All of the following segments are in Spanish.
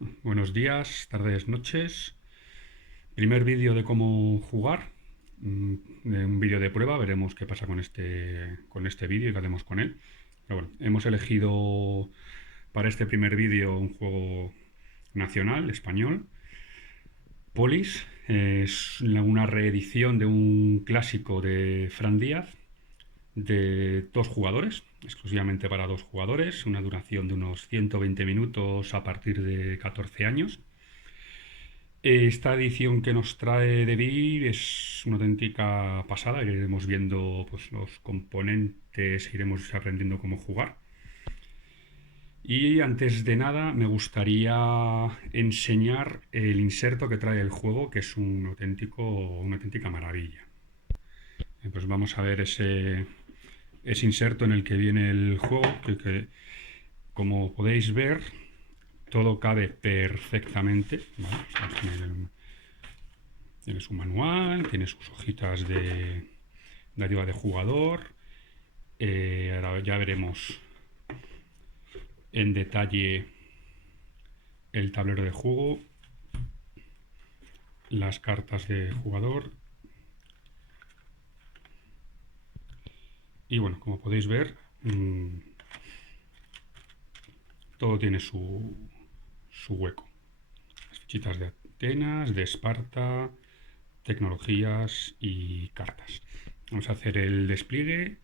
Buenos días, tardes, noches. Primer vídeo de cómo jugar. De un vídeo de prueba, veremos qué pasa con este vídeo y qué hacemos con él. Pero bueno, hemos elegido para este primer vídeo un juego nacional, español. Polis es una reedición de un clásico de Fran Díaz de dos jugadores, exclusivamente para dos jugadores, una duración de unos 120 minutos a partir de 14 años. Esta edición que nos trae Devir es una auténtica pasada. Iremos viendo pues, los componentes, iremos aprendiendo cómo jugar. Y antes de nada me gustaría enseñar el inserto que trae el juego, que es una auténtica maravilla. Pues vamos a ver ese inserto en el que viene el juego, que como podéis ver, todo cabe perfectamente. ¿Vale? Tiene su manual, tiene sus hojitas de ayuda de jugador. Ahora ya veremos en detalle el tablero de juego, las cartas de jugador. Y bueno, como podéis ver, todo tiene su hueco. Las fichitas de Atenas, de Esparta, tecnologías y cartas. Vamos a hacer el despliegue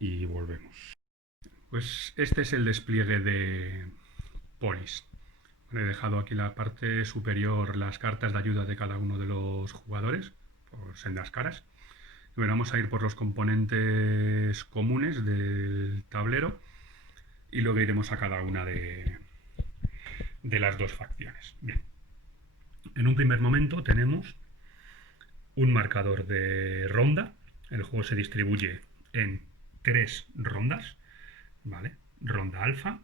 y volvemos. Pues este es el despliegue de Polis. He dejado aquí la parte superior las cartas de ayuda de cada uno de los jugadores, por sendas caras. Y bueno, vamos a ir por los componentes comunes del tablero y luego iremos a cada una de las dos facciones. Bien. En un primer momento tenemos un marcador de ronda. El juego se distribuye en 3 rondas, ¿vale? Ronda alfa,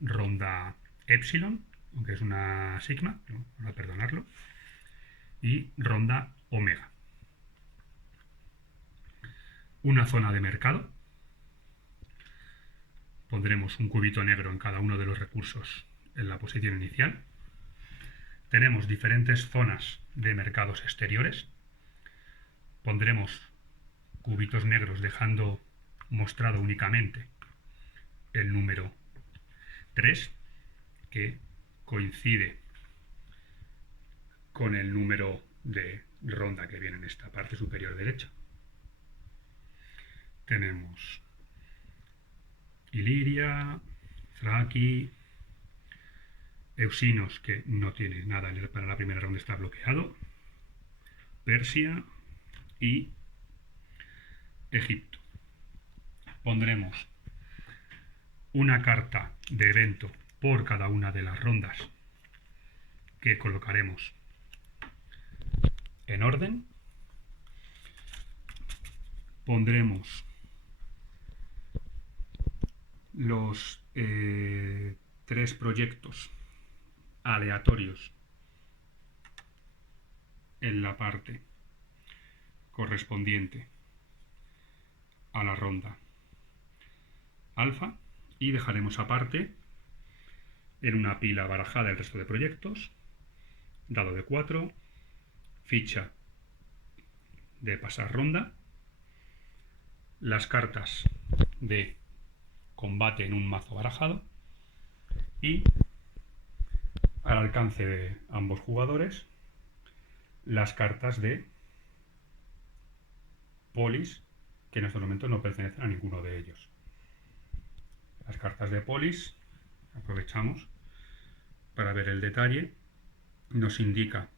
ronda epsilon, aunque es una sigma, ¿no? Vamos a perdonarlo, y ronda omega. Una zona de mercado. Pondremos un cubito negro en cada uno de los recursos en la posición inicial. Tenemos diferentes zonas de mercados exteriores. Pondremos cubitos negros dejando mostrado únicamente el número 3, que coincide con el número de ronda que viene en esta parte superior derecha. Tenemos Iliria, Thraki, Eusinos, que no tiene nada para la primera ronda, está bloqueado, Persia y Egipto. Pondremos una carta de evento por cada una de las rondas que colocaremos en orden. Pondremos los 3 proyectos aleatorios en la parte correspondiente a la ronda alfa y dejaremos aparte en una pila barajada el resto de proyectos, dado de 4, ficha de pasar ronda, las cartas de combate en un mazo barajado y al alcance de ambos jugadores las cartas de Polis, que en estos momentos no pertenecen a ninguno de ellos. Las cartas de Polis, aprovechamos para ver el detalle, nos indica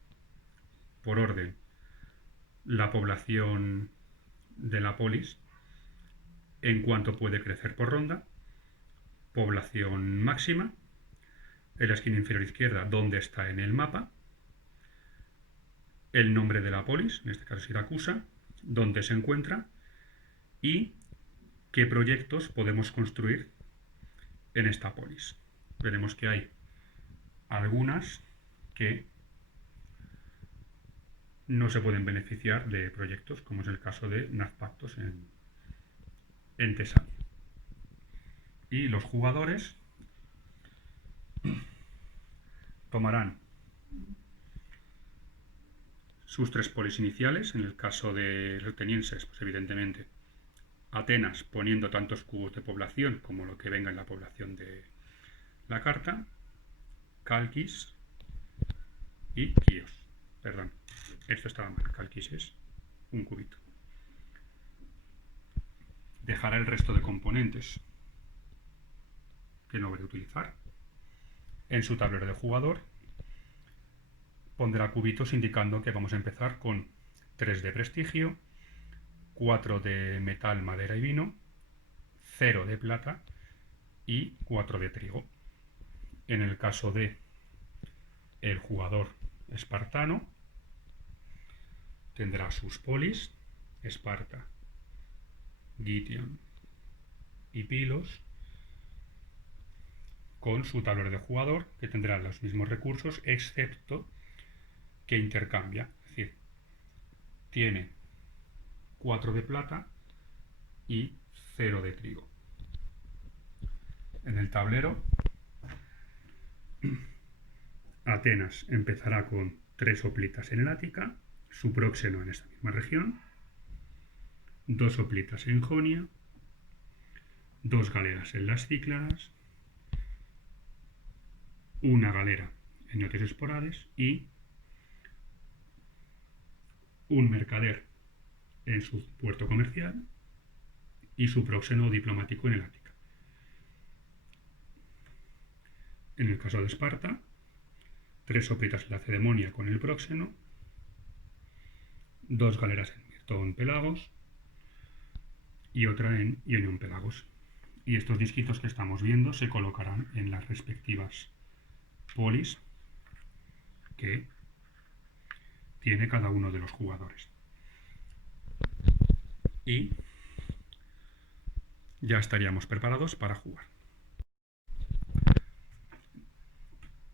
por orden la población de la polis en cuanto puede crecer por ronda, población máxima, en la esquina inferior izquierda dónde está en el mapa, el nombre de la polis, en este caso Siracusa, dónde se encuentra y qué proyectos podemos construir en esta polis. Veremos que hay algunas que no se pueden beneficiar de proyectos, como es el caso de Nazpactos en Tesalia. Y los jugadores tomarán sus 3 polis iniciales. En el caso de los atenienses, pues evidentemente Atenas poniendo tantos cubos de población como lo que venga en la población de la carta, Calquis y Quíos. Perdón, esto estaba mal, Calquis es un cubito. Dejará el resto de componentes que no voy a utilizar. En su tablero de jugador pondrá cubitos indicando que vamos a empezar con 3 de prestigio, 4 de metal, madera y vino, 0 de plata y 4 de trigo. En el caso de el jugador espartano, tendrá sus polis, Esparta, Gitión y Pilos, con su tablero de jugador, que tendrá los mismos recursos, excepto que intercambia. Es decir, tiene 4 de plata y 0 de trigo. En el tablero, Atenas empezará con 3 hoplitas en el Ática, su próxeno en esta misma región, 2 hoplitas en Jonia, 2 galeras en las Cícladas, una galera en Otis Esporades y un mercader en su puerto comercial y su próxeno diplomático en el Ática. En el caso de Esparta, 3 hoplitas en la Cedemonia con el próxeno, 2 galeras en Mirtón Pelagos y otra en Ionión Pelagos. Y estos disquitos que estamos viendo se colocarán en las respectivas polis que tiene cada uno de los jugadores. Y ya estaríamos preparados para jugar.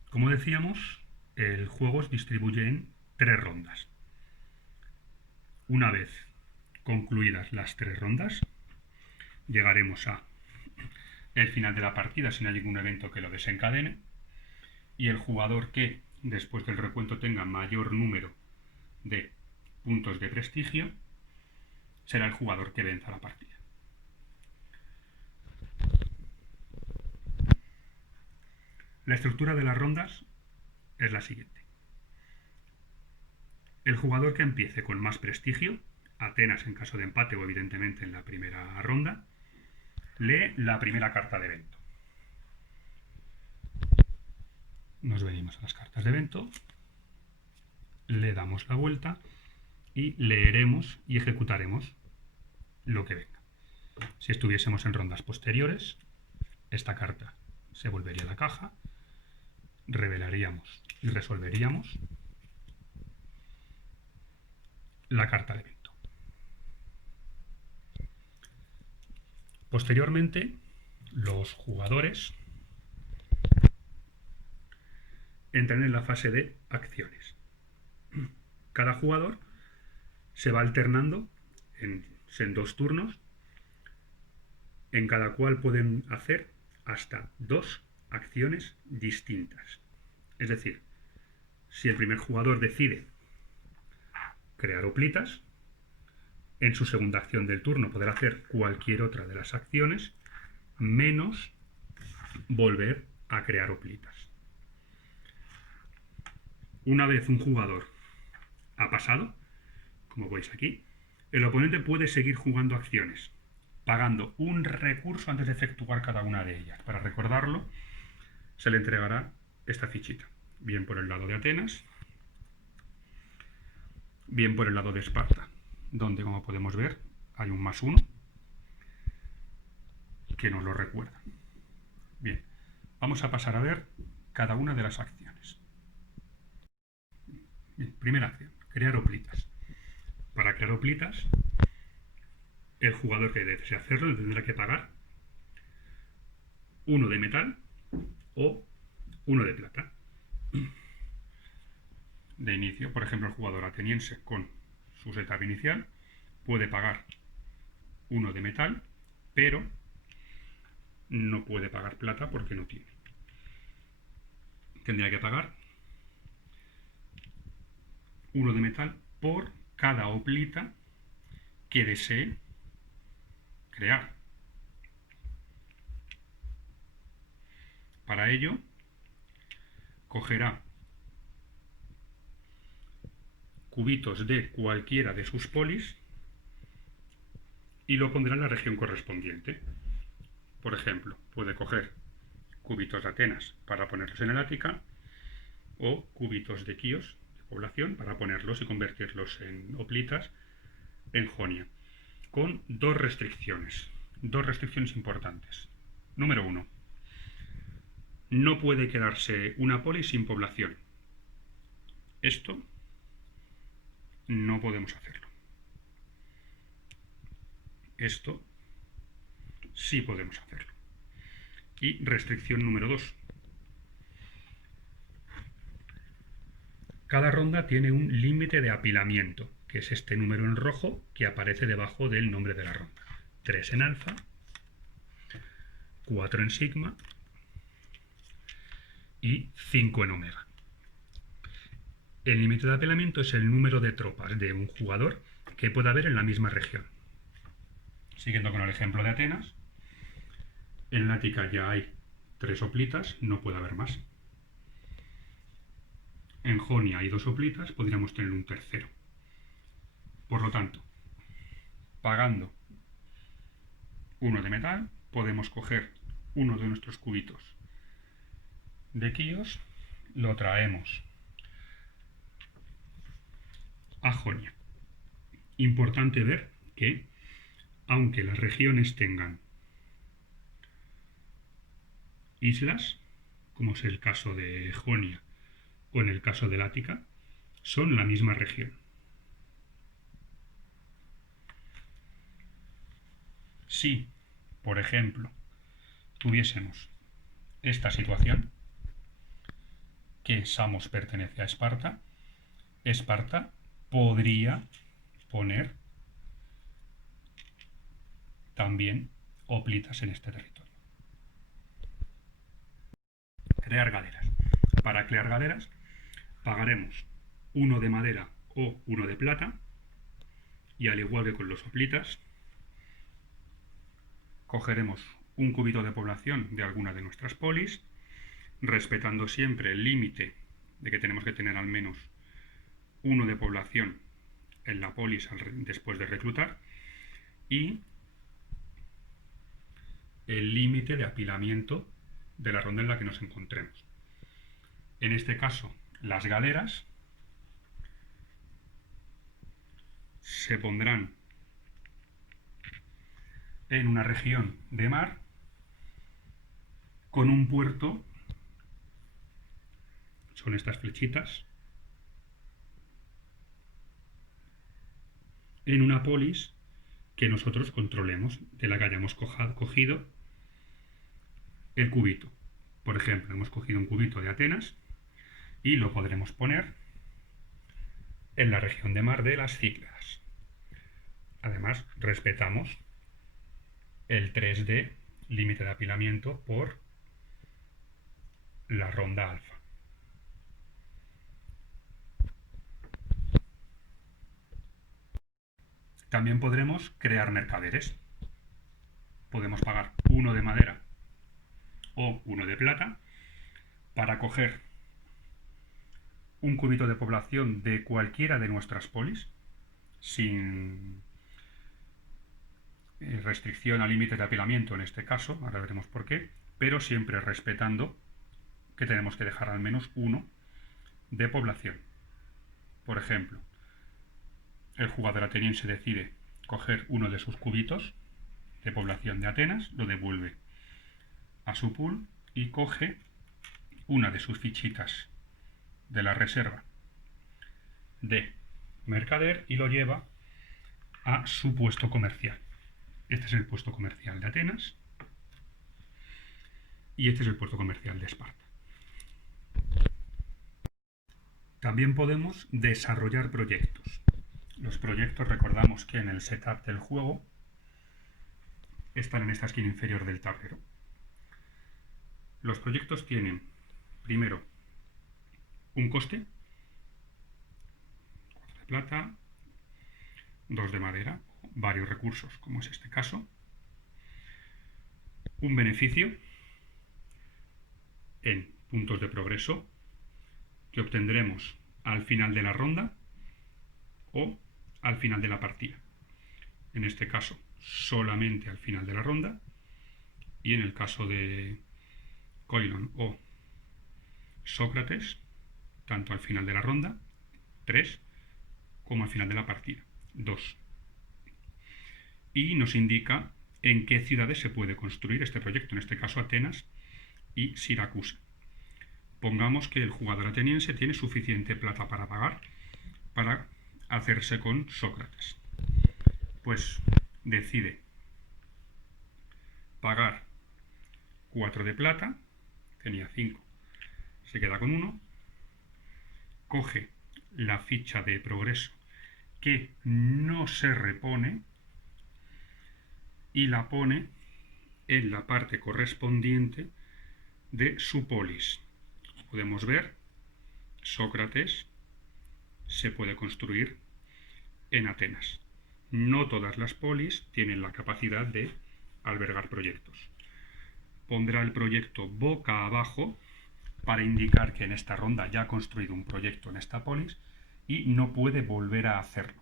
Como decíamos, el juego se distribuye en 3 rondas. Una vez concluidas las 3 rondas, llegaremos a el final de la partida si no hay ningún evento que lo desencadene, y el jugador que después del recuento tenga mayor número de puntos de prestigio será el jugador que venza la partida. La estructura de las rondas es la siguiente. El jugador que empiece con más prestigio, Atenas en caso de empate o evidentemente en la primera ronda, lee la primera carta de evento. Nos venimos a las cartas de evento, le damos la vuelta y leeremos y ejecutaremos lo que venga. Si estuviésemos en rondas posteriores, esta carta se volvería a la caja, revelaríamos y resolveríamos la carta de evento. Posteriormente, los jugadores entran en la fase de acciones. Cada jugador se va alternando en 2 turnos, en cada cual pueden hacer hasta 2 acciones distintas. Es decir, si el primer jugador decide crear hoplitas, en su segunda acción del turno podrá hacer cualquier otra de las acciones, menos volver a crear hoplitas. Una vez un jugador ha pasado, como veis aquí, el oponente puede seguir jugando acciones, pagando un recurso antes de efectuar cada una de ellas. Para recordarlo, se le entregará esta fichita, bien por el lado de Atenas, bien por el lado de Esparta, donde, como podemos ver, hay un +1 que nos lo recuerda. Bien, vamos a pasar a ver cada una de las acciones. Bien, primera acción, crear hoplitas. Para crear hoplitas, el jugador que desee hacerlo tendrá que pagar 1 de metal o 1 de plata. De inicio, por ejemplo, el jugador ateniense con su setup inicial puede pagar 1 de metal, pero no puede pagar plata porque no tiene. Tendría que pagar uno de metal por cada hoplita que desee crear. Para ello, cogerá cubitos de cualquiera de sus polis y lo pondrá en la región correspondiente. Por ejemplo, puede coger cubitos de Atenas para ponerlos en el Ática o cubitos de Quíos, de población, para ponerlos y convertirlos en hoplitas en Jonia, con dos restricciones importantes. Número 1. No puede quedarse una polis sin población. Esto no podemos hacerlo. Esto sí podemos hacerlo. Y restricción número 2. Cada ronda tiene un límite de apilamiento, que es este número en rojo que aparece debajo del nombre de la ronda. 3 en alfa, 4 en sigma y 5 en omega. El límite de apilamiento es el número de tropas de un jugador que pueda haber en la misma región. Siguiendo con el ejemplo de Atenas, en la Ática ya hay 3 hoplitas, no puede haber más. En Jonia hay 2 hoplitas, podríamos tener un tercero. Por lo tanto, pagando uno de metal, podemos coger uno de nuestros cubitos de Quíos, lo traemos a Jonia. Importante ver que, aunque las regiones tengan islas, como es el caso de Jonia o en el caso del Ática, son la misma región. Si, por ejemplo, tuviésemos esta situación, que Samos pertenece a Esparta, Esparta podría poner también hoplitas en este territorio. Crear galeras. Para crear galeras pagaremos uno de madera o uno de plata y, al igual que con los hoplitas, cogeremos un cubito de población de alguna de nuestras polis, respetando siempre el límite de que tenemos que tener al menos uno de población en la polis después de reclutar, y el límite de apilamiento de la ronda en la que nos encontremos. En este caso, las galeras se pondrán en una región de mar con un puerto, son estas flechitas, en una polis que nosotros controlemos, de la que hayamos cogido el cubito. Por ejemplo, hemos cogido un cubito de Atenas y lo podremos poner en la región de mar de las Cícladas. Además, respetamos el 3D, límite de apilamiento, por la ronda alfa. También podremos crear mercaderes. Podemos pagar uno de madera o uno de plata para coger un cubito de población de cualquiera de nuestras polis, sin restricción a límites de apilamiento en este caso, ahora veremos por qué, pero siempre respetando que tenemos que dejar al menos uno de población. Por ejemplo, el jugador ateniense decide coger uno de sus cubitos de población de Atenas, lo devuelve a su pool y coge una de sus fichitas de la reserva de mercader y lo lleva a su puesto comercial. Este es el puesto comercial de Atenas y este es el puesto comercial de Esparta. También podemos desarrollar proyectos. Los proyectos, recordamos que en el setup del juego están en esta esquina inferior del tablero. Los proyectos tienen, primero, un coste, de plata, 2 de madera, varios recursos, como es este caso. Un beneficio en puntos de progreso que obtendremos al final de la ronda o al final de la partida. En este caso, solamente al final de la ronda, y en el caso de Coilon o Sócrates, tanto al final de la ronda, 3, como al final de la partida, 2. Y nos indica en qué ciudades se puede construir este proyecto, en este caso Atenas y Siracusa. Pongamos que el jugador ateniense tiene suficiente plata para pagar para hacerse con Sócrates. Pues decide pagar 4 de plata, tenía 5, se queda con 1, coge la ficha de progreso que no se repone y la pone en la parte correspondiente de su polis. Podemos ver, Sócrates se puede construir en Atenas. No todas las polis tienen la capacidad de albergar proyectos. Pondrá el proyecto boca abajo para indicar que en esta ronda ya ha construido un proyecto en esta polis y no puede volver a hacerlo.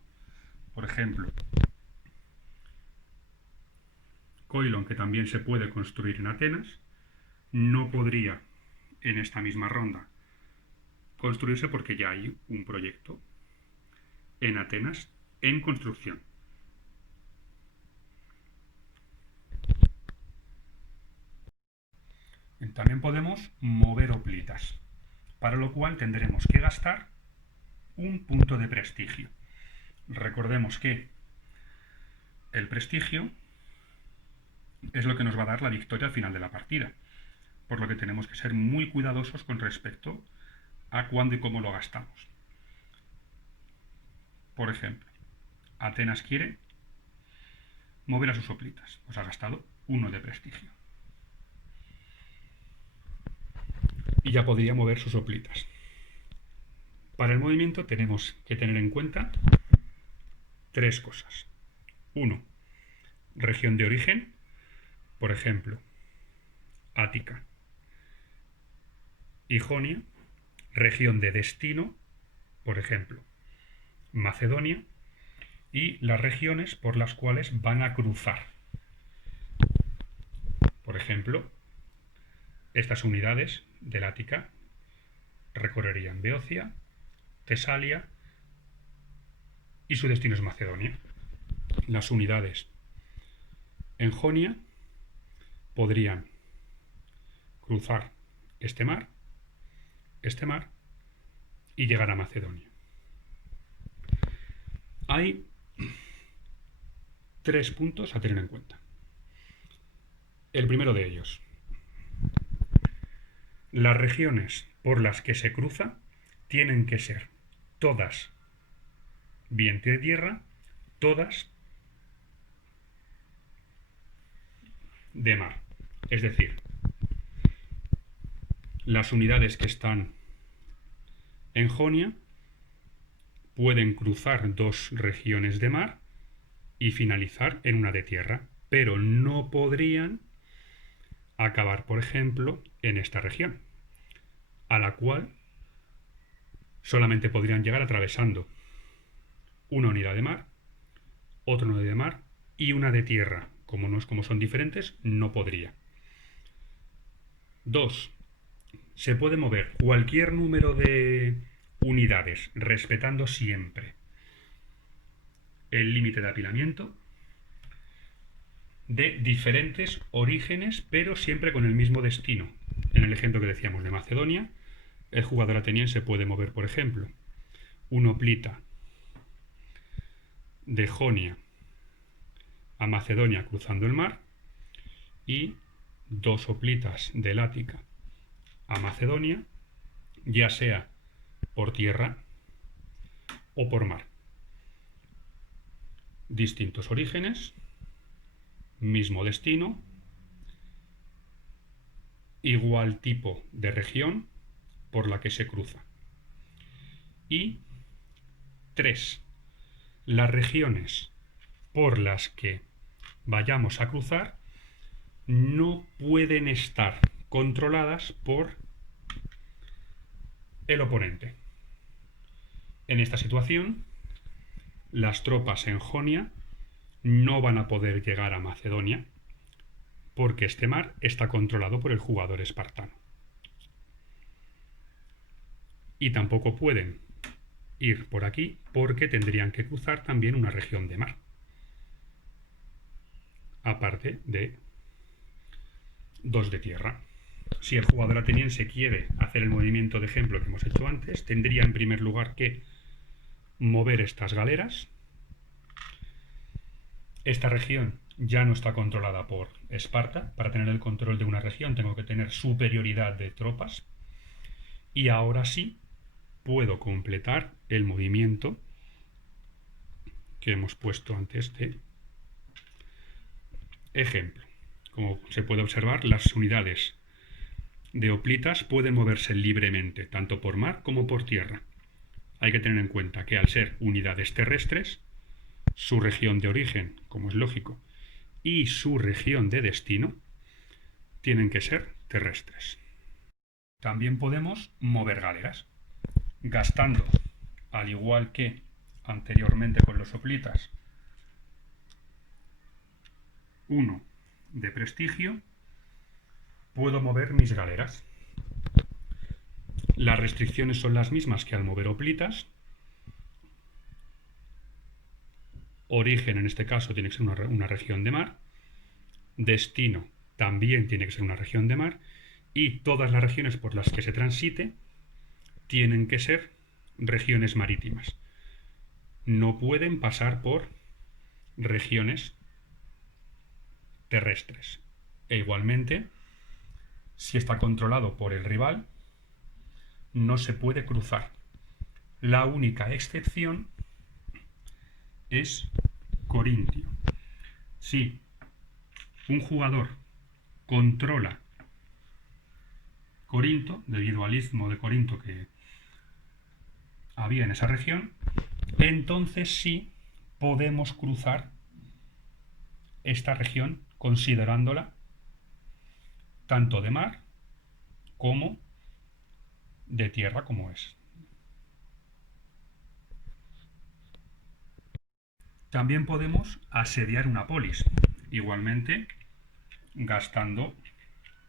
Por ejemplo, Coilon, que también se puede construir en Atenas, no podría en esta misma ronda construirse porque ya hay un proyecto en Atenas en construcción. También podemos mover hoplitas, para lo cual tendremos que gastar un punto de prestigio. Recordemos que el prestigio es lo que nos va a dar la victoria al final de la partida, por lo que tenemos que ser muy cuidadosos con respecto a cuándo y cómo lo gastamos. Por ejemplo, Atenas quiere mover a sus hoplitas, pues ha gastado 1 de prestigio. Y ya podría mover sus hoplitas. Para el movimiento tenemos que tener en cuenta 3 cosas. 1. Región de origen, por ejemplo, Ática y Jonia. Región de destino, por ejemplo, Macedonia. Y las regiones por las cuales van a cruzar. Por ejemplo, estas unidades del Ática recorrerían Beocia, Tesalia y su destino es Macedonia. Las unidades en Jonia podrían cruzar este mar y llegar a Macedonia. Hay 3 puntos a tener en cuenta. El primero de ellos, las regiones por las que se cruza tienen que ser todas vientre de tierra, todas de mar. Es decir, las unidades que están en Jonia pueden cruzar 2 regiones de mar y finalizar en una de tierra, pero no podrían acabar, por ejemplo, en esta región, a la cual solamente podrían llegar atravesando una unidad de mar, otra unidad de mar y una de tierra. Como son diferentes, no podría. 2. Se puede mover cualquier número de unidades, respetando siempre el límite de apilamiento, de diferentes orígenes, pero siempre con el mismo destino. En el ejemplo que decíamos de Macedonia, el jugador ateniense puede mover, por ejemplo, un hoplita de Jonia a Macedonia cruzando el mar y 2 hoplitas del Ática a Macedonia, ya sea por tierra o por mar. Distintos orígenes, mismo destino, igual tipo de región por la que se cruza. Y 3. Las regiones por las que vayamos a cruzar no pueden estar controladas por el oponente. En esta situación, las tropas en Jonia no van a poder llegar a Macedonia porque este mar está controlado por el jugador espartano. Y tampoco pueden ir por aquí porque tendrían que cruzar también una región de mar, aparte de 2 de tierra. Si el jugador ateniense quiere hacer el movimiento de ejemplo que hemos hecho antes, tendría en primer lugar que mover estas galeras. Esta región ya no está controlada por Esparta. Para tener el control de una región tengo que tener superioridad de tropas. Y ahora sí puedo completar el movimiento que hemos puesto antes de ejemplo. Como se puede observar, las unidades de hoplitas pueden moverse libremente, tanto por mar como por tierra. Hay que tener en cuenta que al ser unidades terrestres, su región de origen, como es lógico, y su región de destino tienen que ser terrestres. También podemos mover galeras, gastando, al igual que anteriormente con los hoplitas, 1 de prestigio, puedo mover mis galeras. Las restricciones son las mismas que al mover hoplitas. Origen, en este caso, tiene que ser una región de mar. Destino también tiene que ser una región de mar. Y todas las regiones por las que se transite tienen que ser regiones marítimas. No pueden pasar por regiones terrestres. E igualmente, si está controlado por el rival, no se puede cruzar. La única excepción es Corintio. Si un jugador controla Corinto, debido al istmo de Corinto que había en esa región, entonces sí podemos cruzar esta región considerándola tanto de mar como de tierra como es. También podemos asediar una polis, igualmente gastando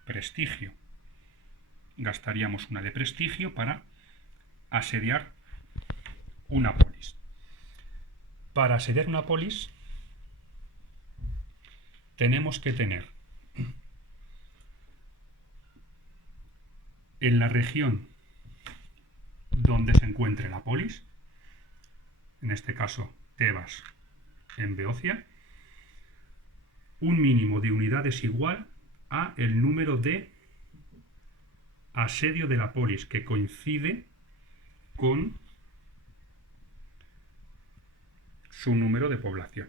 prestigio. Gastaríamos una de prestigio para asediar una polis. Para asediar una polis tenemos que tener en la región donde se encuentre la polis, en este caso Tebas en Beocia, un mínimo de unidades igual a el número de asedio de la polis, que coincide con su número de población.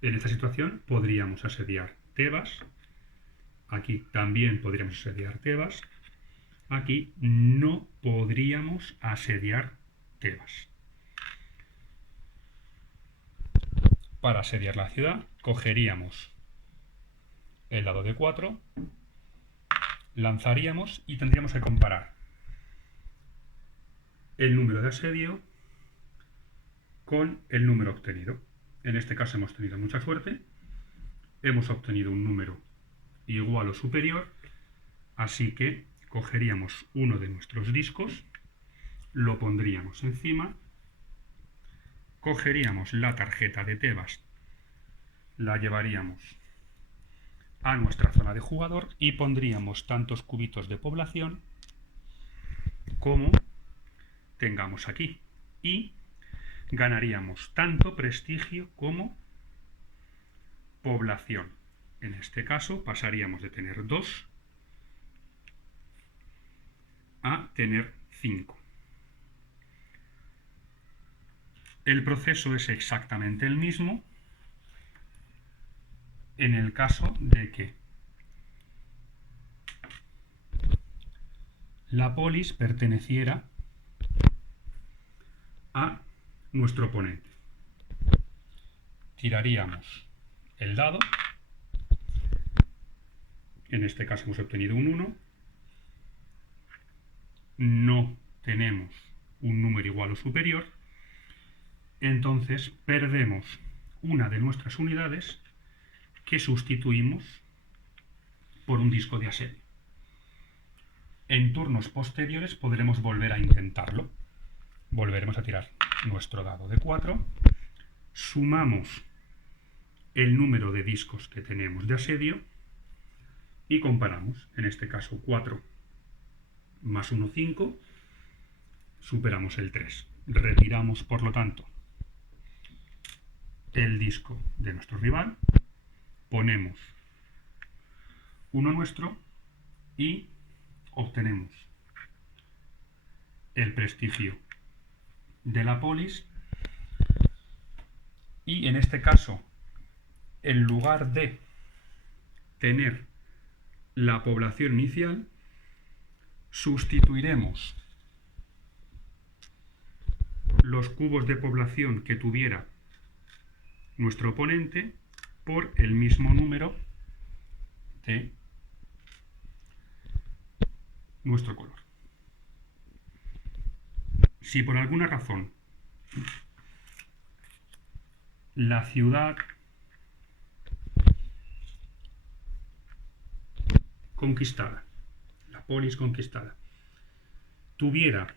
En esta situación podríamos asediar Tebas, aquí también podríamos asediar Tebas, aquí no podríamos asediar Tebas. Para asediar la ciudad, cogeríamos el dado de 4, lanzaríamos y tendríamos que comparar el número de asedio con el número obtenido. En este caso hemos tenido mucha suerte, hemos obtenido un número igual o superior, así que cogeríamos uno de nuestros discos, lo pondríamos encima, cogeríamos la tarjeta de Tebas, la llevaríamos a nuestra zona de jugador y pondríamos tantos cubitos de población como tengamos aquí. Y ganaríamos tanto prestigio como población. En este caso pasaríamos de tener 2 a tener 5. El proceso es exactamente el mismo en el caso de que la polis perteneciera nuestro oponente. Tiraríamos el dado. En este caso hemos obtenido un 1. No tenemos un número igual o superior. Entonces perdemos una de nuestras unidades que sustituimos por un disco de asedio. En turnos posteriores podremos volver a intentarlo. Volveremos a tirar nuestro dado de 4. Sumamos el número de discos que tenemos de asedio y comparamos. En este caso 4 más 1, 5. Superamos el 3. Retiramos, por lo tanto, el disco de nuestro rival. Ponemos uno nuestro y obtenemos el prestigio de la polis. Y en este caso, en lugar de tener la población inicial, sustituiremos los cubos de población que tuviera nuestro oponente por el mismo número de nuestro color. Si por alguna razón la ciudad conquistada, la polis conquistada, tuviera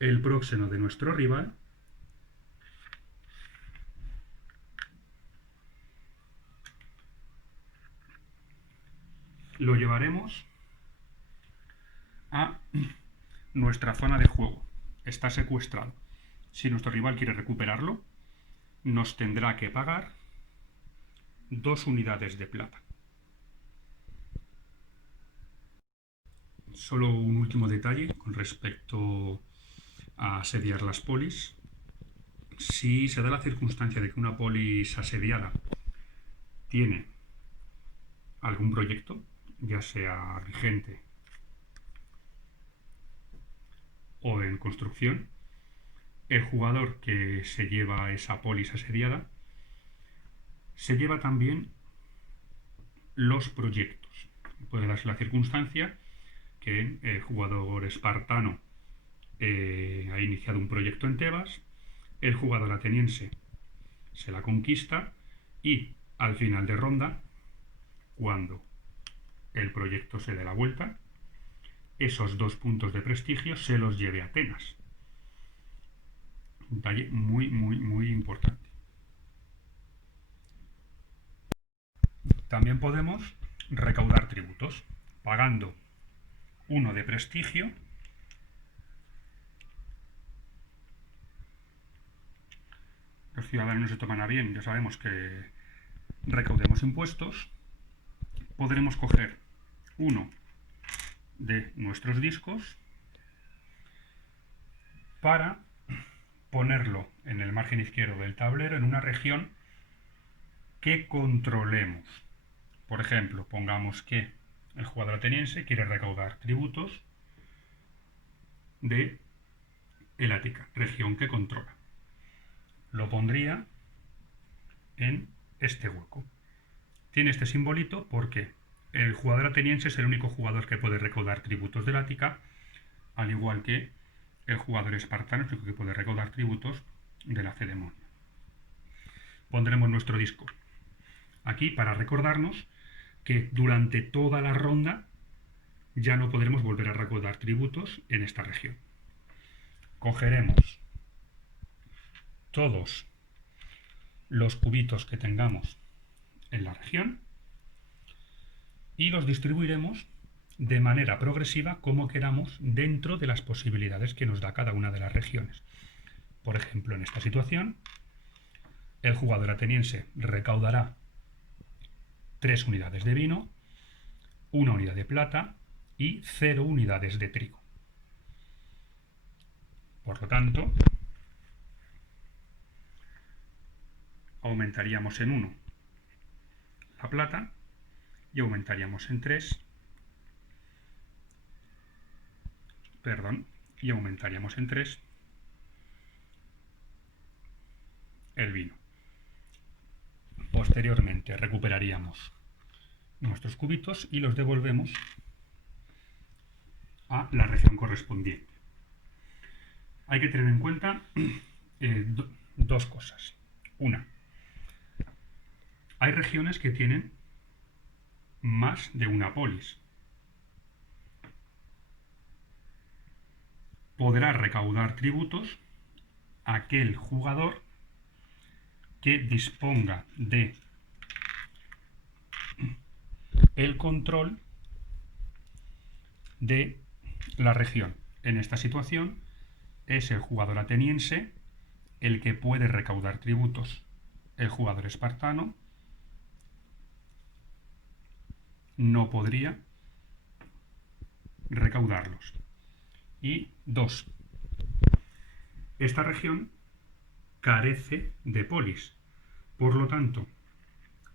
el próxeno de nuestro rival, lo llevaremos a nuestra zona de juego. Está secuestrado. Si nuestro rival quiere recuperarlo, nos tendrá que pagar 2 unidades de plata. Solo un último detalle con respecto a asediar las polis. Si se da la circunstancia de que una polis asediada tiene algún proyecto, ya sea vigente o en construcción, el jugador que se lleva esa polis asediada se lleva también los proyectos. Puede darse la circunstancia que el jugador espartano ha iniciado un proyecto en Tebas, el jugador ateniense se la conquista y al final de ronda, cuando el proyecto se dé la vuelta, esos 2 puntos de prestigio se los lleve a Atenas. Un detalle muy, muy, muy importante. También podemos recaudar tributos, pagando 1 de prestigio los ciudadanos no se toman a bien, ya sabemos que recaudemos impuestos. Podremos coger uno de nuestros discos para ponerlo en el margen izquierdo del tablero en una región que controlemos. Por ejemplo, pongamos que el jugador ateniense quiere recaudar tributos de el Ática, región que controla. Lo pondría en este hueco. Tiene este simbolito porque el jugador ateniense es el único jugador que puede recaudar tributos del Ática, al igual que el jugador espartano es el único que puede recaudar tributos de la Lacedemonia. Pondremos nuestro disco aquí para recordarnos que durante toda la ronda ya no podremos volver a recaudar tributos en esta región. Cogeremos todos los cubitos que tengamos en la región y los distribuiremos de manera progresiva como queramos dentro de las posibilidades que nos da cada una de las regiones. Por ejemplo, en esta situación, el jugador ateniense recaudará 3 unidades de vino, 1 unidad de plata y 0 unidades de trigo. Por lo tanto, aumentaríamos en 1 la plata y aumentaríamos en 3, y aumentaríamos en 3 el vino. Posteriormente recuperaríamos nuestros cubitos y los devolvemos a la región correspondiente. Hay que tener en cuenta dos cosas. Una, hay regiones que tienen más de una polis. Podrá recaudar tributos aquel jugador que disponga de el control de la región. En esta situación es el jugador ateniense el que puede recaudar tributos. El jugador espartano no podría recaudarlos. Y dos, esta región carece de polis. Por lo tanto,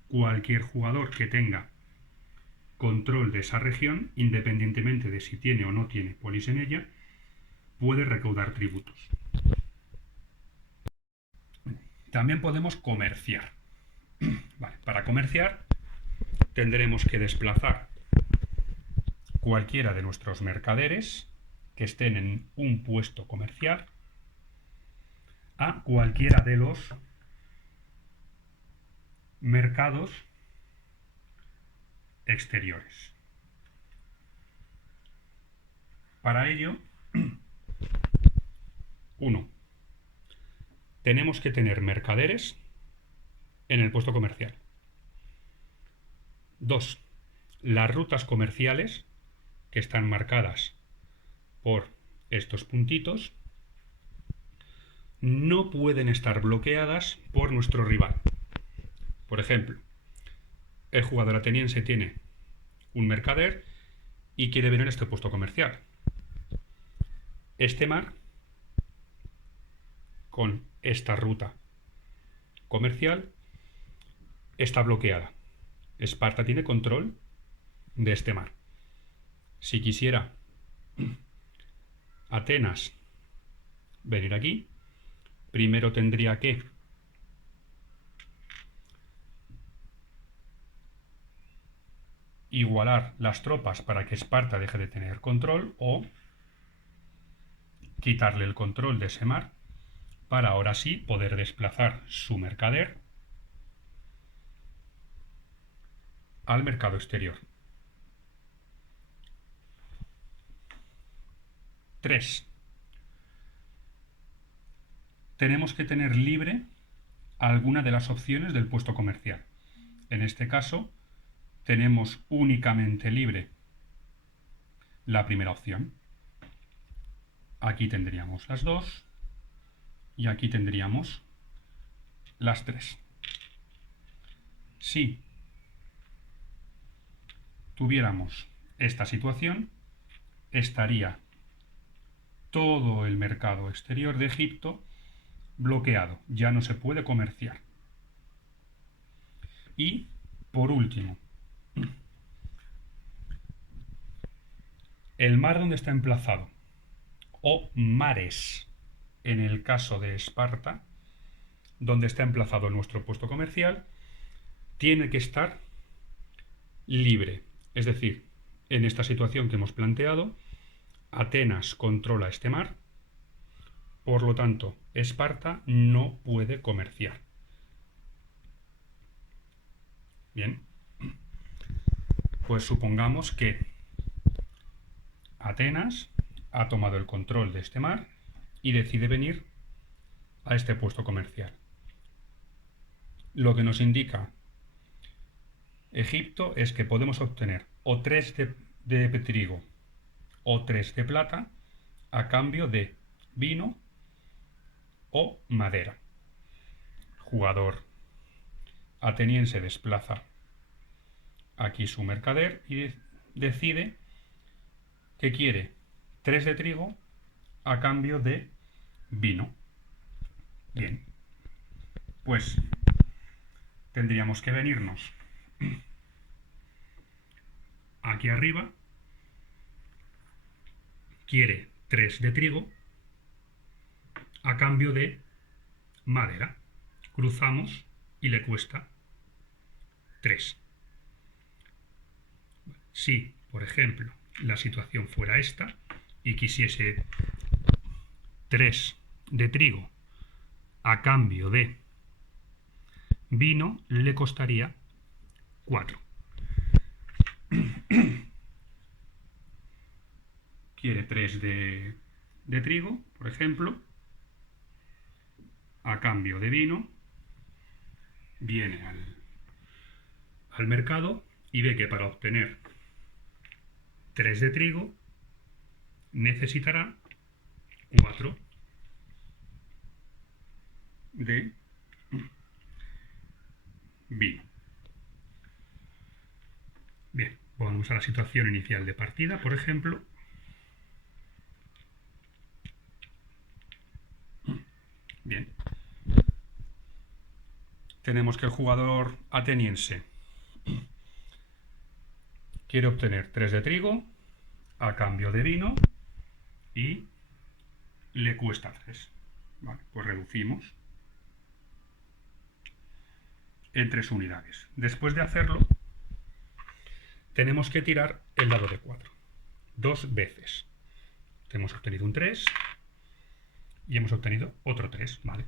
cualquier jugador que tenga control de esa región, independientemente de si tiene o no tiene polis en ella, puede recaudar tributos. También podemos comerciar. Vale, para comerciar tendremos que desplazar cualquiera de nuestros mercaderes que estén en un puesto comercial a cualquiera de los mercados exteriores. Para ello, 1. Tenemos que tener mercaderes en el puesto comercial. 2. Las rutas comerciales que están marcadas por estos puntitos no pueden estar bloqueadas por nuestro rival. Por ejemplo, el jugador ateniense tiene un mercader y quiere venir a este puesto comercial. Este mar, con esta ruta comercial, está bloqueada. Esparta tiene control de este mar. Si quisiera Atenas venir aquí, primero tendría que igualar las tropas para que Esparta deje de tener control o quitarle el control de ese mar para ahora sí poder desplazar su mercader al mercado exterior. 3. Tenemos que tener libre alguna de las opciones del puesto comercial. En este caso, tenemos únicamente libre la primera opción. Aquí tendríamos las 2 y aquí tendríamos las 3. Si tuviéramos esta situación, estaría todo el mercado exterior de Egipto bloqueado, ya no se puede comerciar. Y, por último, el mar donde está emplazado, o mares, en el caso de Esparta, donde está emplazado nuestro puesto comercial, tiene que estar libre. Es decir, en esta situación que hemos planteado, Atenas controla este mar, por lo tanto, Esparta no puede comerciar. Bien, pues supongamos que Atenas ha tomado el control de este mar y decide venir a este puesto comercial. Lo que nos indica Egipto es que podemos obtener o 3 de trigo o 3 de plata a cambio de vino o madera. Jugador ateniense desplaza aquí su mercader y decide que quiere 3 de trigo a cambio de vino. Bien, pues tendríamos que venirnos aquí arriba. Quiere 3 de trigo a cambio de madera. cruzamos y le cuesta 3. Si, por ejemplo, la situación fuera esta y quisiese 3 de trigo a cambio de vino, le costaría 4. Quiere 3 de trigo, por ejemplo, a cambio de vino, viene al mercado y ve que para obtener 3 de trigo necesitará 4 de vino. Bien, volvemos a la situación inicial de partida, por ejemplo. Bien. Tenemos que el jugador ateniense quiere obtener 3 de trigo a cambio de vino y le cuesta 3. Vale, pues reducimos en 3 unidades. Después de hacerlo, tenemos que tirar el dado de 4. 2 veces. Hemos obtenido un 3 y hemos obtenido otro 3. Vale.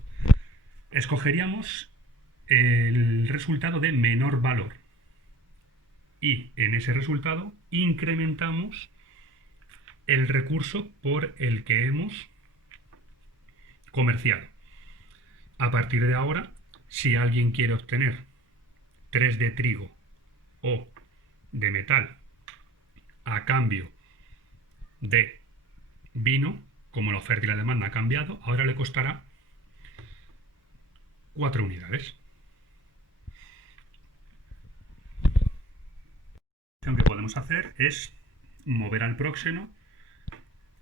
Escogeríamos el resultado de menor valor y en ese resultado incrementamos el recurso por el que hemos comerciado. A partir de ahora, si alguien quiere obtener 3 de trigo o de metal a cambio de vino, como la oferta y la demanda ha cambiado, ahora le costará 4 unidades. Lo que podemos hacer es mover al próxeno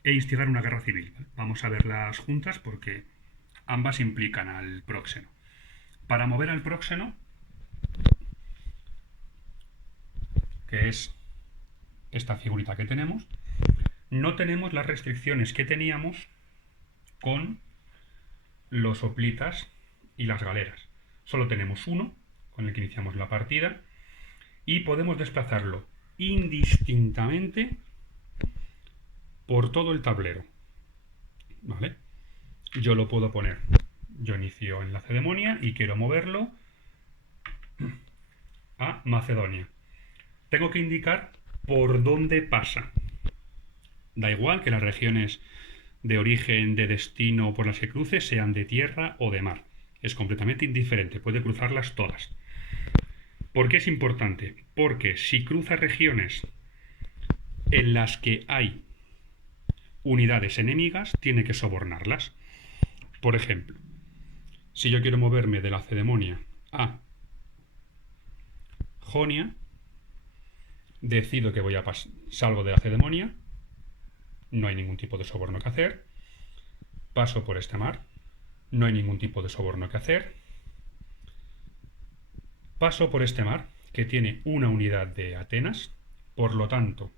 e instigar una guerra civil. Vamos a verlas juntas porque ambas implican al próxeno. Para mover al próxeno, que es esta figurita que tenemos, no tenemos las restricciones que teníamos con los hoplitas y las galeras. Solo tenemos uno, con el que iniciamos la partida, y podemos desplazarlo indistintamente por todo el tablero. ¿Vale? Yo lo puedo poner. Yo inicio en Lacedemonia y quiero moverlo a Macedonia. Tengo que indicar por dónde pasa. Da igual que las regiones de origen, de destino por las que cruce sean de tierra o de mar. Es completamente indiferente, puede cruzarlas todas. ¿Por qué es importante? Porque si cruza regiones en las que hay unidades enemigas, tiene que sobornarlas. Por ejemplo, si yo quiero moverme de Lacedemonia a Jonia, decido que salgo de Lacedemonia, no hay ningún tipo de soborno que hacer, paso por este mar, no hay ningún tipo de soborno que hacer, paso por este mar, que tiene una unidad de Atenas, por lo tanto,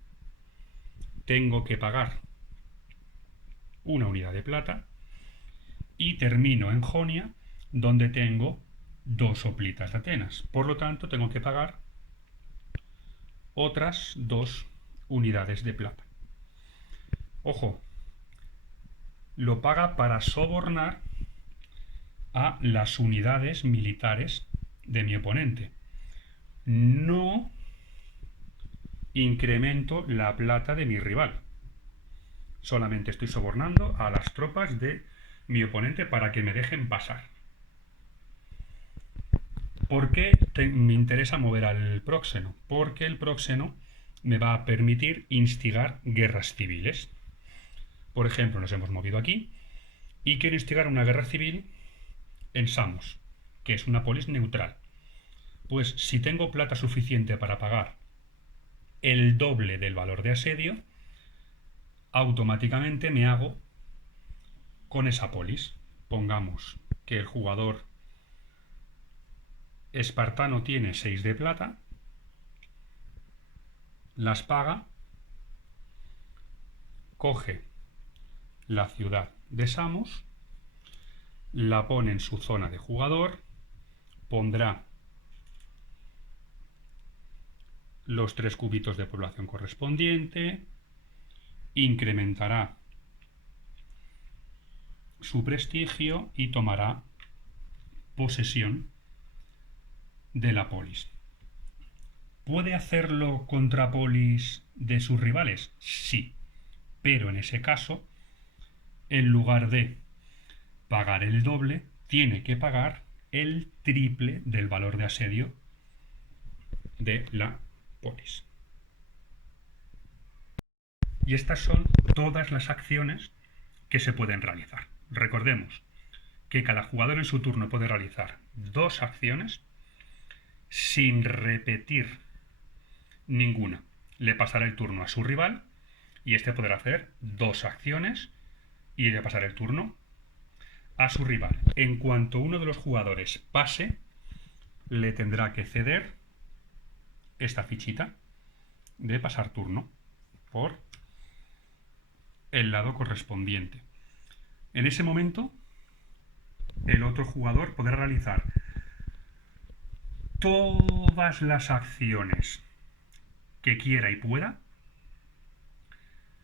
tengo que pagar una unidad de plata, y termino en Jonia, donde tengo 2 hoplitas de Atenas. Por lo tanto, tengo que pagar otras 2 unidades de plata. Ojo, lo paga para sobornar a las unidades militares de mi oponente. No incremento la plata de mi rival. Solamente estoy sobornando a las tropas de mi oponente para que me dejen pasar. ¿Por qué me interesa mover al próxeno? Porque el próxeno me va a permitir instigar guerras civiles. Por ejemplo, nos hemos movido aquí y quiero instigar una guerra civil en Samos, que es una polis neutral. Pues si tengo plata suficiente para pagar el doble del valor de asedio, automáticamente me hago con esa polis. Pongamos que el jugador espartano tiene 6 de plata, las paga, coge la ciudad de Samos, la pone en su zona de jugador pondrá los 3 cubitos de población correspondiente, incrementará su prestigio y tomará posesión de la polis. ¿Puede hacerlo contra polis de sus rivales? Sí, pero en ese caso, en lugar de pagar el doble, tiene que pagar el triple del valor de asedio de la polis. Y estas son todas las acciones que se pueden realizar. Recordemos que cada jugador en su turno puede realizar 2 acciones sin repetir ninguna. Le pasará el turno a su rival y este podrá hacer 2 acciones y le pasará el turno a su rival. En cuanto uno de los jugadores pase, le tendrá que ceder esta fichita de pasar turno por el lado correspondiente. En ese momento, el otro jugador podrá realizar todas las acciones que quiera y pueda,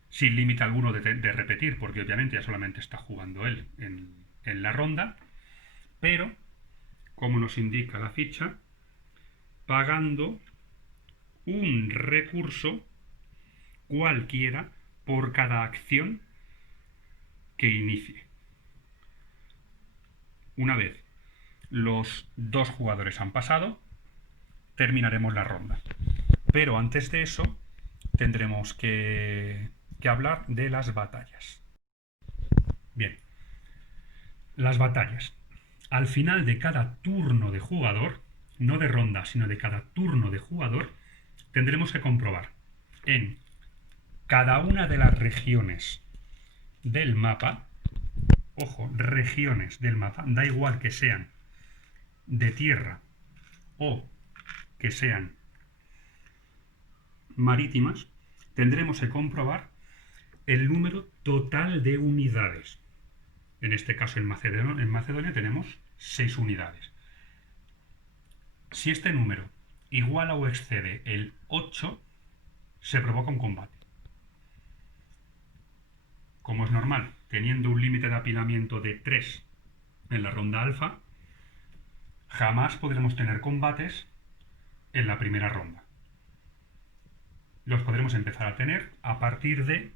sin límite alguno de repetir, porque obviamente ya solamente está jugando él en la ronda, pero, como nos indica la ficha, pagando un recurso cualquiera por cada acción que inicie. Una vez los 2 jugadores han pasado, terminaremos la ronda. Pero antes de eso, tendremos que hablar de las batallas. Bien, las batallas. Al final de cada turno de jugador, no de ronda, sino de cada turno de jugador, tendremos que comprobar en cada una de las regiones del mapa, ojo, regiones del mapa, da igual que sean de tierra o que sean marítimas, tendremos que comprobar el número total de unidades. En este caso, en Macedonia tenemos 6 unidades. Si este número iguala o excede el 8, se provoca un combate. Como es normal, teniendo un límite de apilamiento de 3 en la ronda alfa, jamás podremos tener combates en la primera ronda. Los podremos empezar a tener a partir de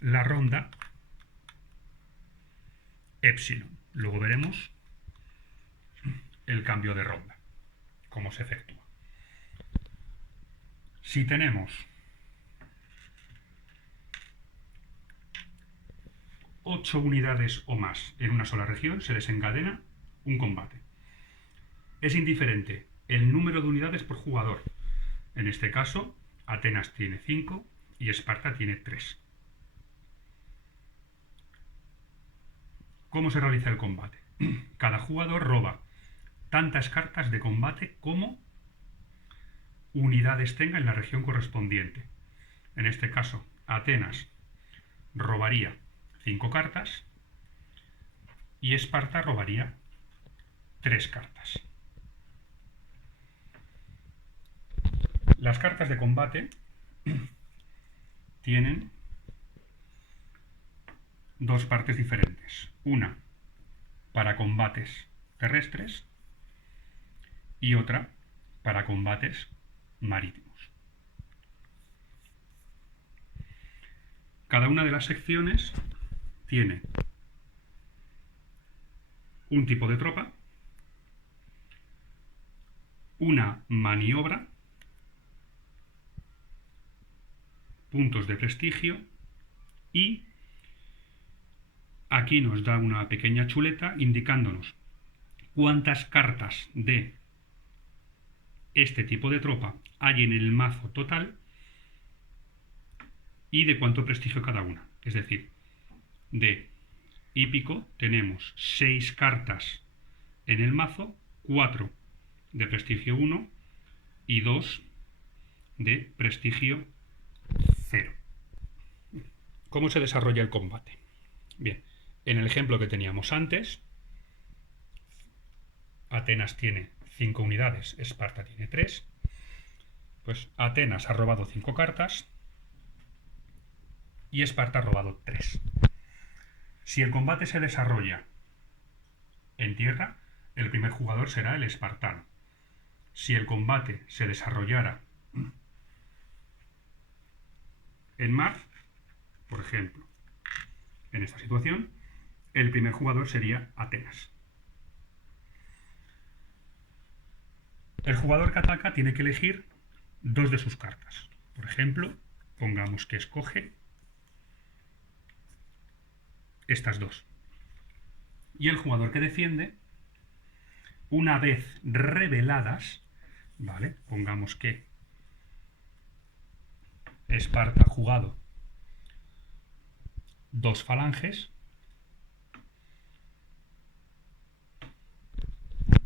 la ronda epsilon. Luego veremos el cambio de ronda, cómo se efectúa. Si tenemos 8 unidades o más en una sola región, se desencadena un combate. Es indiferente el número de unidades por jugador. En este caso, Atenas tiene 5 y Esparta tiene 3. ¿Cómo se realiza el combate? Cada jugador roba tantas cartas de combate como unidades tenga en la región correspondiente. En este caso, Atenas robaría 5 cartas y Esparta robaría 3 cartas. Las cartas de combate tienen 2 partes diferentes. Una para combates terrestres y otra para combates marítimos. Cada una de las secciones tiene un tipo de tropa, una maniobra, puntos de prestigio y aquí nos da una pequeña chuleta indicándonos cuántas cartas de este tipo de tropa hay en el mazo total y de cuánto prestigio cada una. Es decir, de hípico tenemos 6 cartas en el mazo, 4 de prestigio 1 y 2 de prestigio 0. ¿Cómo se desarrolla el combate? Bien, en el ejemplo que teníamos antes, Atenas tiene 5 unidades, Esparta tiene 3. Pues Atenas ha robado 5 cartas y Esparta ha robado 3. Si el combate se desarrolla en tierra, el primer jugador será el espartano. Si el combate se desarrollara en mar, por ejemplo, en esta situación, el primer jugador sería Atenas. El jugador que ataca tiene que elegir 2 de sus cartas. Por ejemplo, pongamos que escoge estas 2. Y el jugador que defiende, una vez reveladas, ¿vale? Pongamos que Esparta ha jugado 2 falanges.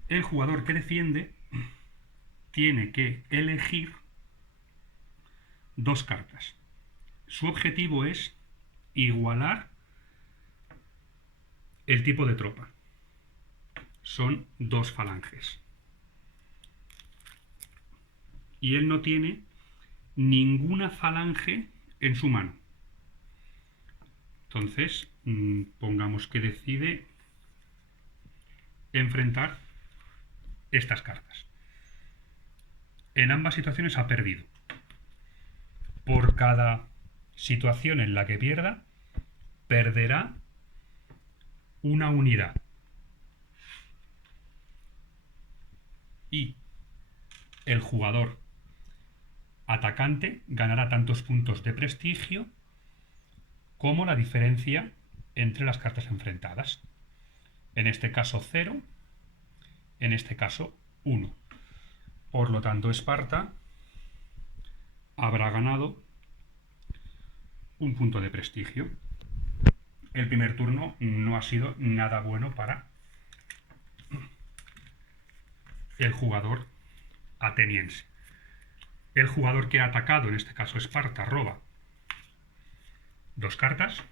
El jugador que defiende tiene que elegir 2 cartas. Su objetivo es igualar el tipo de tropa. Son 2 falanges. Y él no tiene ninguna falange en su mano. Entonces, pongamos que decide enfrentar estas cartas. En ambas situaciones ha perdido. Por cada situación en la que pierda, perderá una unidad. Y el jugador atacante ganará tantos puntos de prestigio como la diferencia entre las cartas enfrentadas. En este caso 0, en este caso 1. Por lo tanto, Esparta habrá ganado un punto de prestigio. El primer turno no ha sido nada bueno para el jugador ateniense. El jugador que ha atacado, en este caso Esparta, roba 2 cartas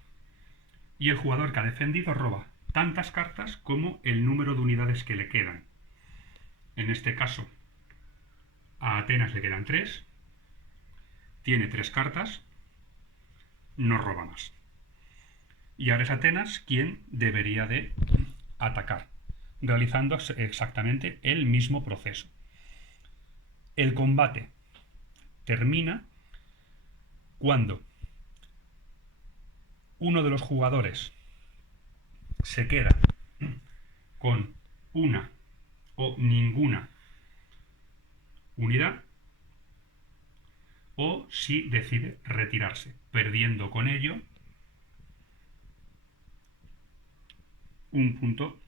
y el jugador que ha defendido roba tantas cartas como el número de unidades que le quedan. En este caso, a Atenas le quedan 3, tiene 3 cartas, no roba más. Y ahora es Atenas quien debería de atacar, realizando exactamente el mismo proceso. El combate termina cuando uno de los jugadores se queda con una o ninguna unidad, o si decide retirarse, perdiendo con ello un punto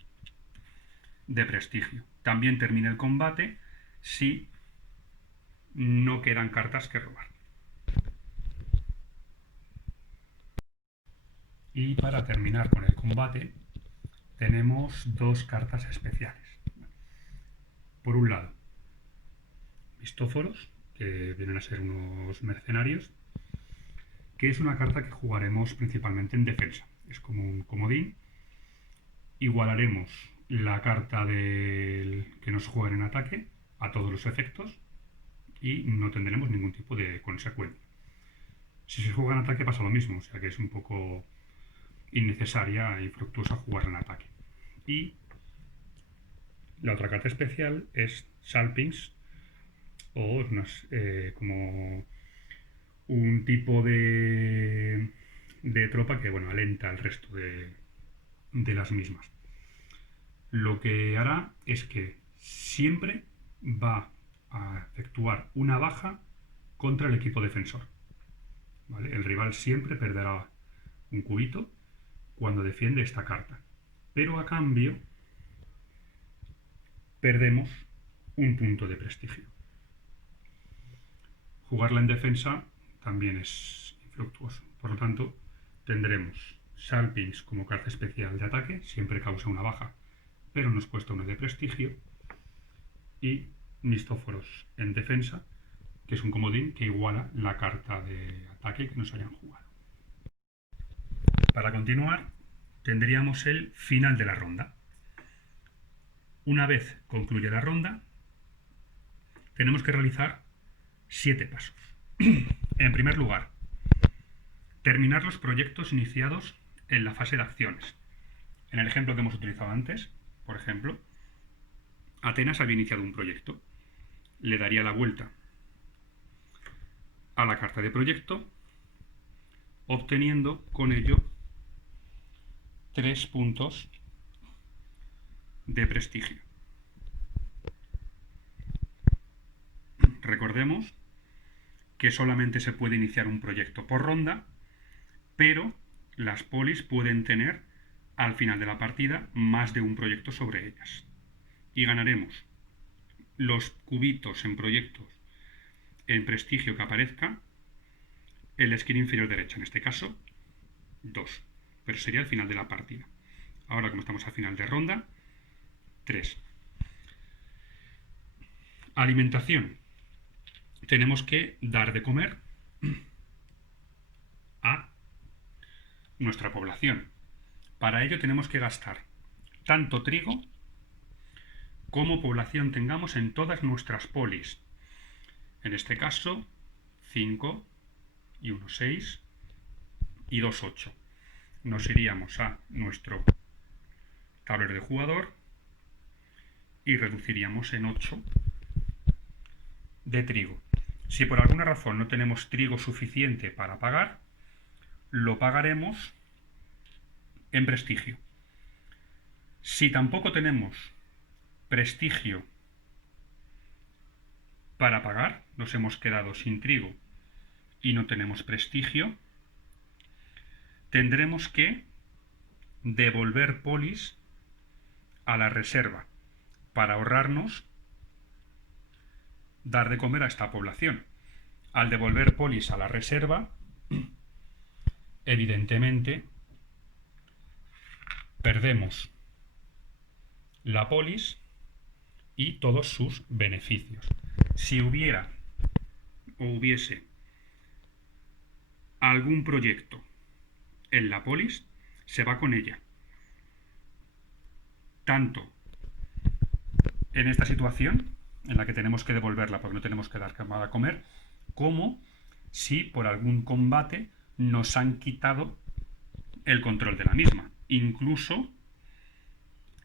de prestigio. También termina el combate si no quedan cartas que robar. Y para terminar con el combate tenemos 2 cartas especiales. Por un lado, Mistóforos, que vienen a ser unos mercenarios, que es una carta que jugaremos principalmente en defensa. Es como un comodín. Igualaremos la carta que nos juega en ataque a todos los efectos y no tendremos ningún tipo de consecuencia. Si se juega en ataque pasa lo mismo, o sea que es un poco innecesaria y fructuosa jugar en ataque. Y la otra carta especial es Salpings, o como un tipo de tropa que alenta al resto de las mismas. Lo que hará es que siempre va a efectuar una baja contra el equipo defensor. ¿Vale? El rival siempre perderá un cubito cuando defiende esta carta, pero a cambio perdemos un punto de prestigio. Jugarla en defensa también es infructuoso, por lo tanto tendremos Salpings como carta especial de ataque, siempre causa una baja, pero nos cuesta una de prestigio, y Mistóforos en defensa, que es un comodín que iguala la carta de ataque que nos hayan jugado. Para continuar, tendríamos el final de la ronda. Una vez concluye la ronda, tenemos que realizar 7 pasos. En primer lugar, terminar los proyectos iniciados en la fase de acciones. En el ejemplo que hemos utilizado antes, por ejemplo, Atenas había iniciado un proyecto. Le daría la vuelta a la carta de proyecto, obteniendo con ello 3 puntos de prestigio. Recordemos que solamente se puede iniciar un proyecto por ronda, pero las polis pueden tener al final de la partida más de un proyecto sobre ellas. Y ganaremos los cubitos en proyectos en prestigio que aparezca en la esquina inferior derecha, en este caso 2, pero sería al final de la partida. Ahora, como estamos al final de ronda, 3. Alimentación. Tenemos que dar de comer a nuestra población. Para ello tenemos que gastar tanto trigo como población tengamos en todas nuestras polis. En este caso, 5 y 1, 6 y 2, 8. Nos iríamos a nuestro tablero de jugador y reduciríamos en 8 de trigo. Si por alguna razón no tenemos trigo suficiente para pagar, lo pagaremos en prestigio. Si tampoco tenemos prestigio para pagar, nos hemos quedado sin trigo y no tenemos prestigio, tendremos que devolver polis a la reserva para ahorrarnos dar de comer a esta población. Al devolver polis a la reserva, evidentemente perdemos la polis y todos sus beneficios. Si hubiera o hubiese algún proyecto en la polis, se va con ella. Tanto en esta situación, en la que tenemos que devolverla porque no tenemos que dar nada a comer, como si por algún combate nos han quitado el control de la misma. Incluso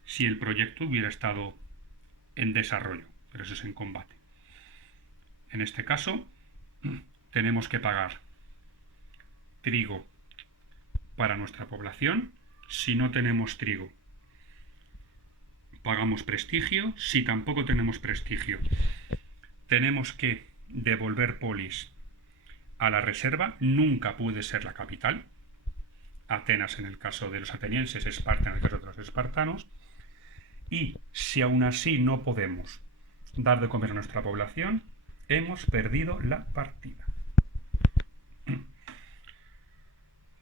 si el proyecto hubiera estado en desarrollo, pero eso es en combate. En este caso, tenemos que pagar trigo para nuestra población. Si no tenemos trigo, pagamos prestigio. Si tampoco tenemos prestigio, tenemos que devolver polis a la reserva. Nunca puede ser la capital. Atenas en el caso de los atenienses, Esparta en el caso de los espartanos. Y si aún así no podemos dar de comer a nuestra población, hemos perdido la partida.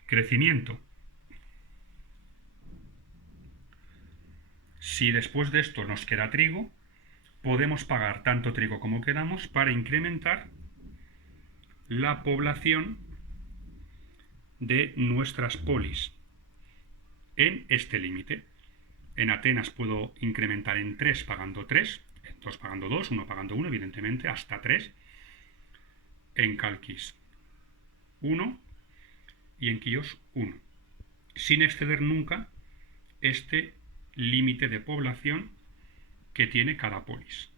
Crecimiento. Si después de esto nos queda trigo, podemos pagar tanto trigo como queramos para incrementar la población de nuestras polis en este límite. En Atenas puedo incrementar en 3 pagando 3, en 2 pagando 2, 1 pagando 1, evidentemente, hasta 3. En Calquis 1 y en Quíos 1, sin exceder nunca este límite de población que tiene cada polis.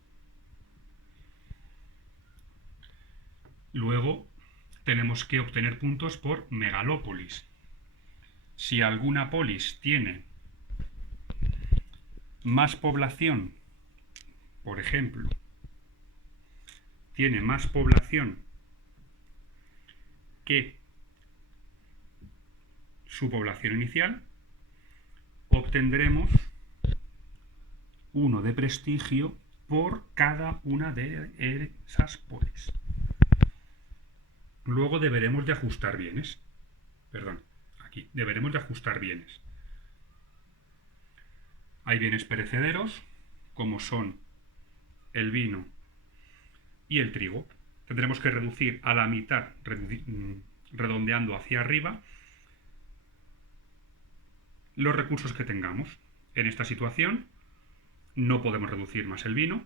Luego tenemos que obtener puntos por megalópolis. Si alguna polis tiene más población, por ejemplo, tiene más población que su población inicial, obtendremos 1 de prestigio por cada una de esas polis. Luego deberemos de ajustar bienes. Deberemos de ajustar bienes. Hay bienes perecederos, como son el vino y el trigo. Tendremos que reducir a la mitad, redondeando hacia arriba, los recursos que tengamos. En esta situación, no podemos reducir más el vino,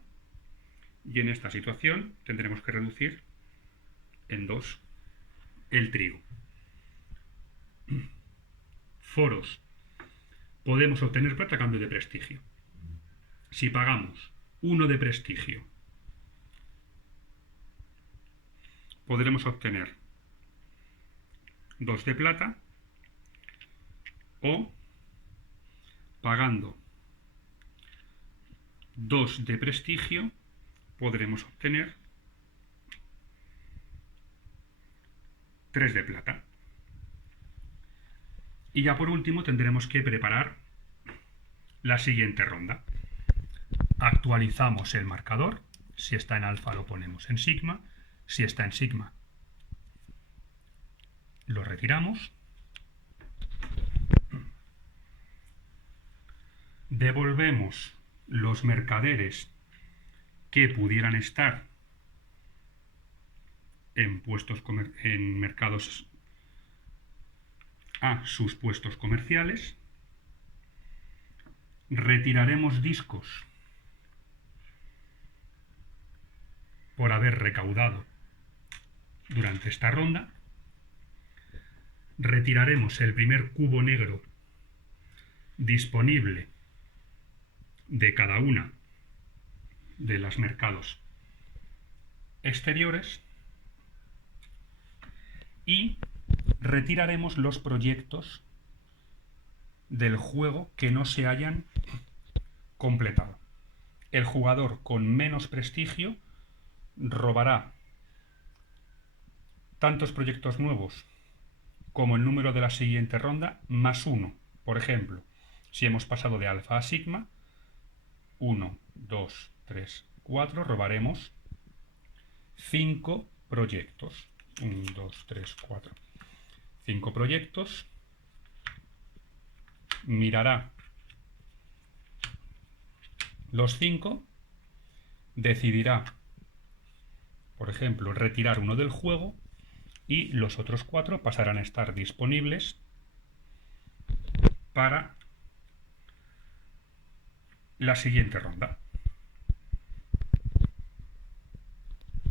y en esta situación tendremos que reducir en 2 el trigo. Foros. Podemos obtener plata a cambio de prestigio. Si pagamos 1 de prestigio, podremos obtener 2 de plata, o pagando 2 de prestigio podremos obtener 3 de plata. Y ya por último tendremos que preparar la siguiente ronda. Actualizamos el marcador. Si está en alfa lo ponemos en sigma. Si está en sigma lo retiramos. Devolvemos los mercaderes que pudieran estar en mercados a sus puestos comerciales. Retiraremos discos por haber recaudado durante esta ronda. Retiraremos el primer cubo negro disponible de cada una de los mercados exteriores y retiraremos los proyectos del juego que no se hayan completado. El jugador con menos prestigio robará tantos proyectos nuevos como el número de la siguiente ronda más 1. Por ejemplo, si hemos pasado de alfa a sigma, 1, 2, 3, 4, robaremos 5 proyectos. 1, 2, 3, 4. 5 proyectos. Mirará los 5, decidirá, por ejemplo, retirar uno del juego y los otros 4 pasarán a estar disponibles para la siguiente ronda.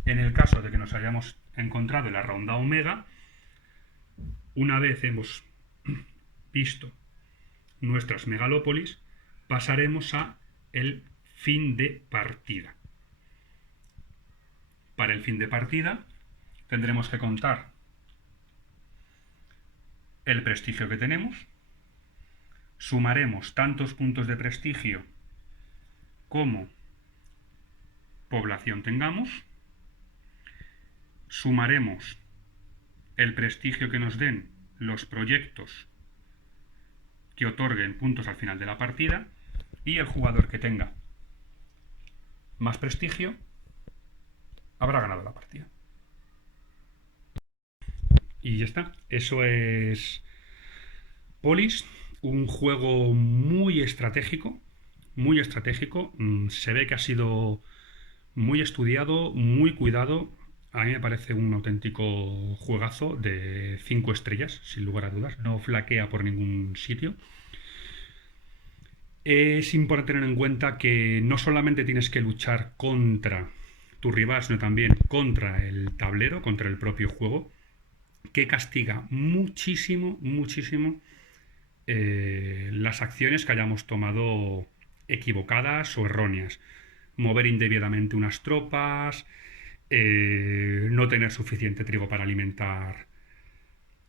En el caso de que nos hayamos encontrado en la ronda omega, una vez hemos visto nuestras megalópolis, pasaremos a el fin de partida. Para el fin de partida tendremos que contar el prestigio que tenemos, sumaremos tantos puntos de prestigio como población tengamos, sumaremos el prestigio que nos den los proyectos que otorguen puntos al final de la partida, y el jugador que tenga más prestigio habrá ganado la partida. Y ya está. Eso es Polis, un juego muy estratégico, muy estratégico. Se ve que ha sido muy estudiado, muy cuidado. A mí me parece un auténtico juegazo de 5 estrellas, sin lugar a dudas. No flaquea por ningún sitio. Es importante tener en cuenta que no solamente tienes que luchar contra tu rival, sino también contra el tablero, contra el propio juego, que castiga muchísimo, muchísimo las acciones que hayamos tomado equivocadas o erróneas. Mover indebidamente unas tropas, no tener suficiente trigo para alimentar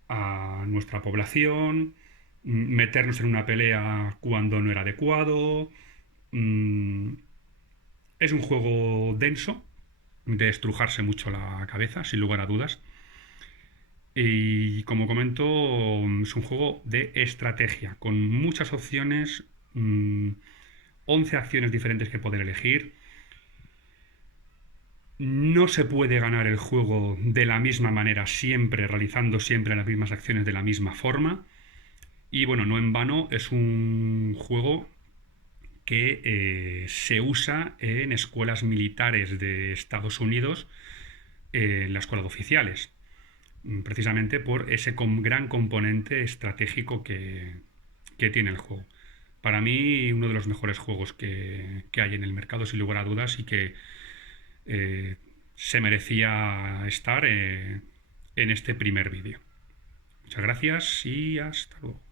a nuestra población, meternos en una pelea cuando no era adecuado. Es un juego denso, de estrujarse mucho la cabeza, sin lugar a dudas. Y como comento, es un juego de estrategia, con muchas opciones, 11 acciones diferentes que poder elegir. No se puede ganar el juego de la misma manera siempre, realizando siempre las mismas acciones de la misma forma. Y bueno, no en vano es un juego que se usa en escuelas militares de Estados Unidos, en la escuela de oficiales, precisamente por ese gran componente estratégico que tiene el juego. Para mí, uno de los mejores juegos que hay en el mercado, sin lugar a dudas, y que eh, se merecía estar en este primer vídeo. Muchas gracias y hasta luego.